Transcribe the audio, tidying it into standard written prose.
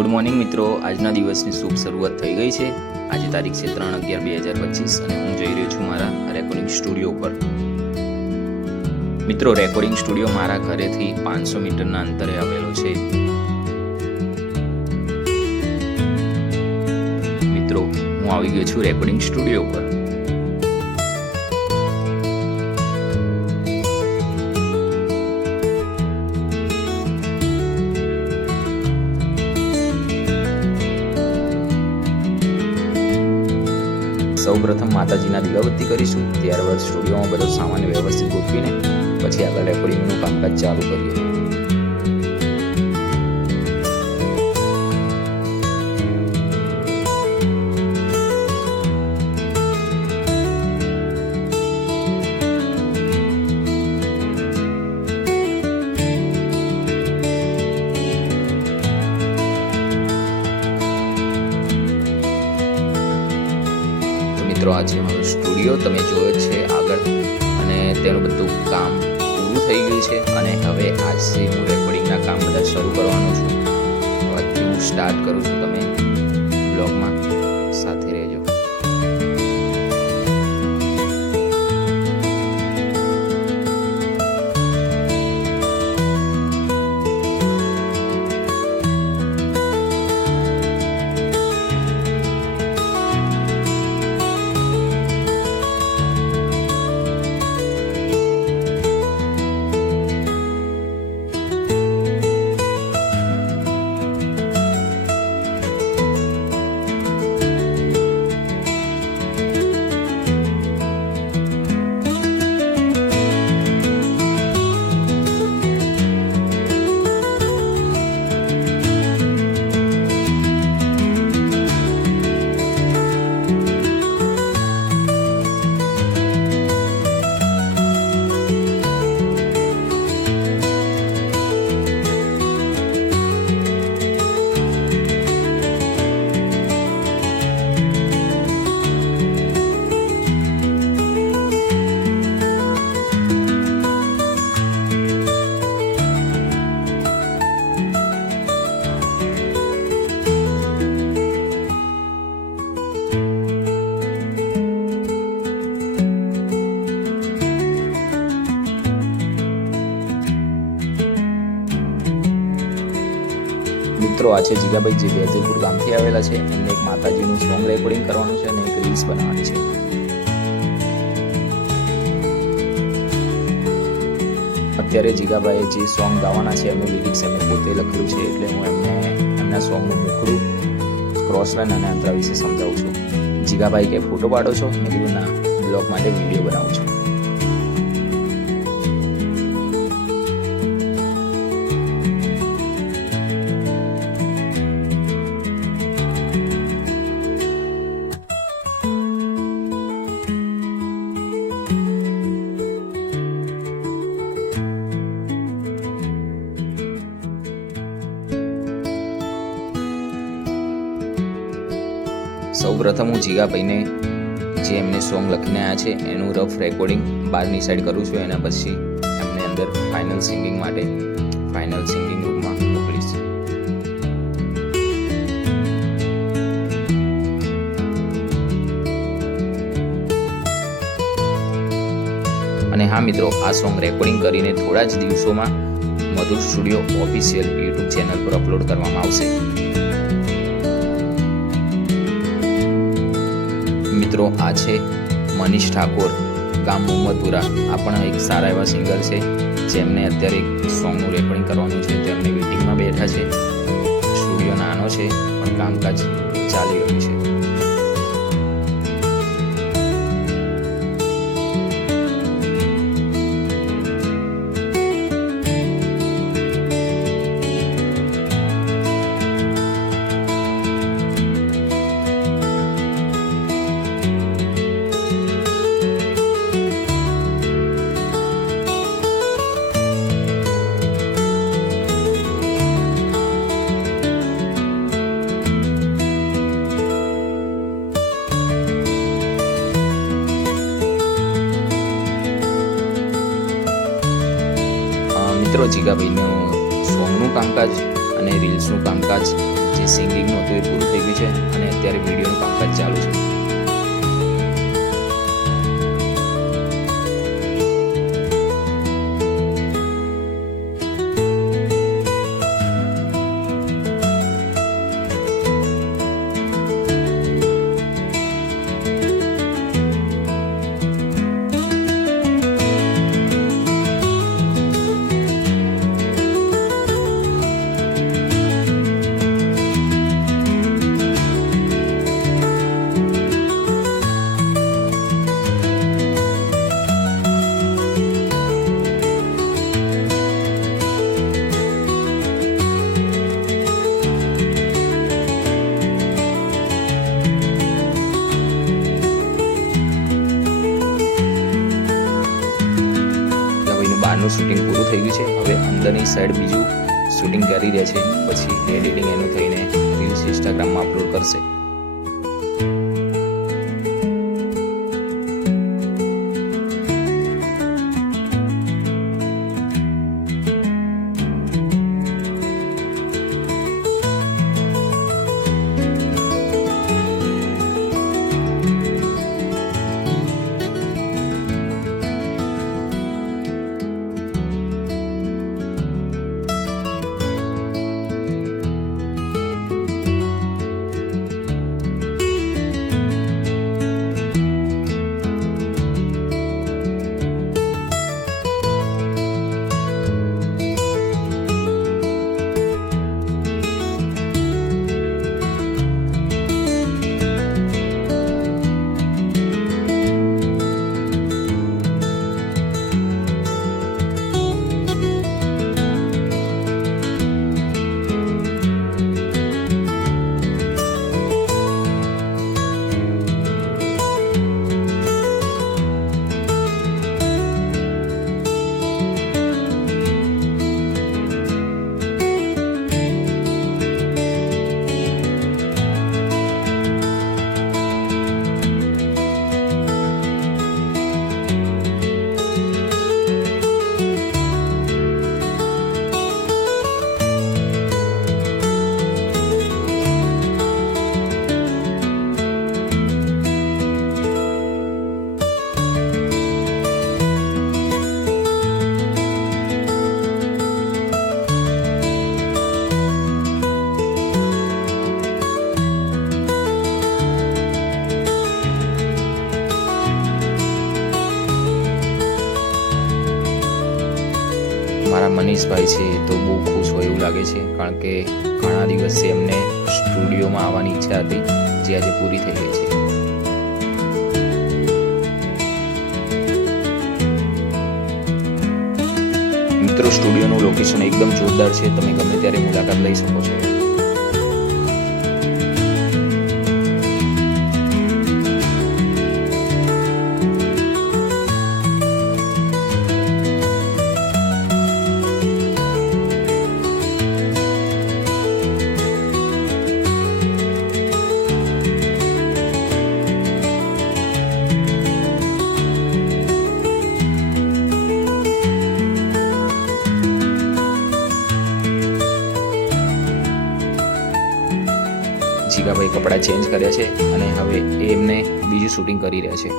Good morning મિત્રો, આજના દિવસની શુભ શરૂઆત થઈ ગઈ છે। આજે તારીખ છે 3/11/2025 અને હું જઈ રહ્યો છું મારા રેકોર્ડિંગ સ્ટુડિયો પર। મિત્રો, રેકોર્ડિંગ સ્ટુડિયો મારા ઘરેથી 500 મીટરના અંતરે આવેલો છે। મિત્રો, હું આવી ગયો છું રેકોર્ડિંગ સ્ટુડિયો પર। સૌપ્રથમ માતાજીના દીવાબત્તી કરીશું, ત્યારબાદ સ્ટુડિયોમાં બધો સામાન વ્યવસ્થિત ગોઠવીને પછી આગળ રેકોર્ડિંગનું કામકાજ ચાલુ કરીએ। મિત્રો, આ છે મારો સ્ટુડિયો, તમે જોયો છે આગળ, અને તેનું બધું કામ પૂરું થઈ ગયું છે અને હવે આજથી હું રેકોર્ડિંગના કામ બધા શરૂ કરવાનો છું। આજથી હું સ્ટાર્ટ કરું છું, તમે બ્લોગમાં સાથે રહેજો। મિત્રો, આ છે જીગાભાઈ, જે વેજલપુર ગામથી આવેલા છે। એમને એક માતાજીનું સોંગ રેકોર્ડિંગ કરવાનું છે અને એક રીલ્સ બનાવવાની છે। અત્યારે જીગાભાઈએ જે સોંગ ગાવાના છે એમનું લિરિક્સ એમને પોતે લખ્યું છે, એટલે હું એમના સોંગનું મુખડું, ક્રોસ લાઈન અને અંતરા વિશે સમજાવું છું। જીગાભાઈ કે ફોટો પાડો છો? મેં કીધું ના, બ્લોગ માટે વિડીયો બનાવું છું। સૌપ્રથમ હું જીગાભાઈને જે એમને સોંગ લખીને આવ્યા છે એનું રફ રેકોર્ડિંગ બહારની સાઈડ કરું છું, એના પછી એમને અંદર ફાઇનલ સિંગિંગ માટે ફાઇનલ સિંગિંગ રૂમમાં મોકલીશ। અને હા મિત્રો, આ સોંગ રેકોર્ડિંગ કરીને થોડા જ દિવસોમાં મધુર સ્ટુડિયો ઓફિશિયલ યુટ્યુબ ચેનલ પર અપલોડ કરવામાં આવશે। મિત્રો, આ છે મનીષ ઠાકોર, ગામ મોહમ્મદપુરા। આ પણ એક સારા એવા સિંગર છે, જેમને અત્યારે એક સોંગનું રેકોર્ડિંગ કરવાનું છે, તેમને વેટિંગમાં બેઠા છે। સ્ટુડિયો નાનો છે પણ કામકાજ ચાલી રહ્યું છે। મિત્રો જીગાભાઈનું સોંગનું કામકાજ અને રીલ્સનું કામકાજ જે સિંગિંગનું હતું એ પૂરું થઈ ગયું છે અને અત્યારે વિડીયોનું કામકાજ ચાલુ છે. બહારનું શૂટિંગ પૂરું થઈ ગયું છે. હવે અંદરની સાઈડ બીજું શૂટિંગ કરી રહ્યા છે, પછી એડિટિંગ એનું થઈને રીલ્સ ઇન્સ્ટાગ્રામમાં અપલોડ કરશે. મારા મનીષભાઈ છે તો બહુ ખુશ હોય એવું લાગે છે, કારણ કે ઘણા દિવસથી એમને સ્ટુડિયોમાં આવવાની ઈચ્છા હતી, જે આજે પૂરી થઈ ગઈ છે. મિત્રો, સ્ટુડિયોનું લોકેશન એકદમ જોરદાર છે, તમે ગમે ત્યારે મુલાકાત લઈ શકો છો. જીગાભાઈ કપડાં ચેન્જ કર્યા છે અને હવે એમને બીજું શૂટિંગ કરી રહ્યા છે.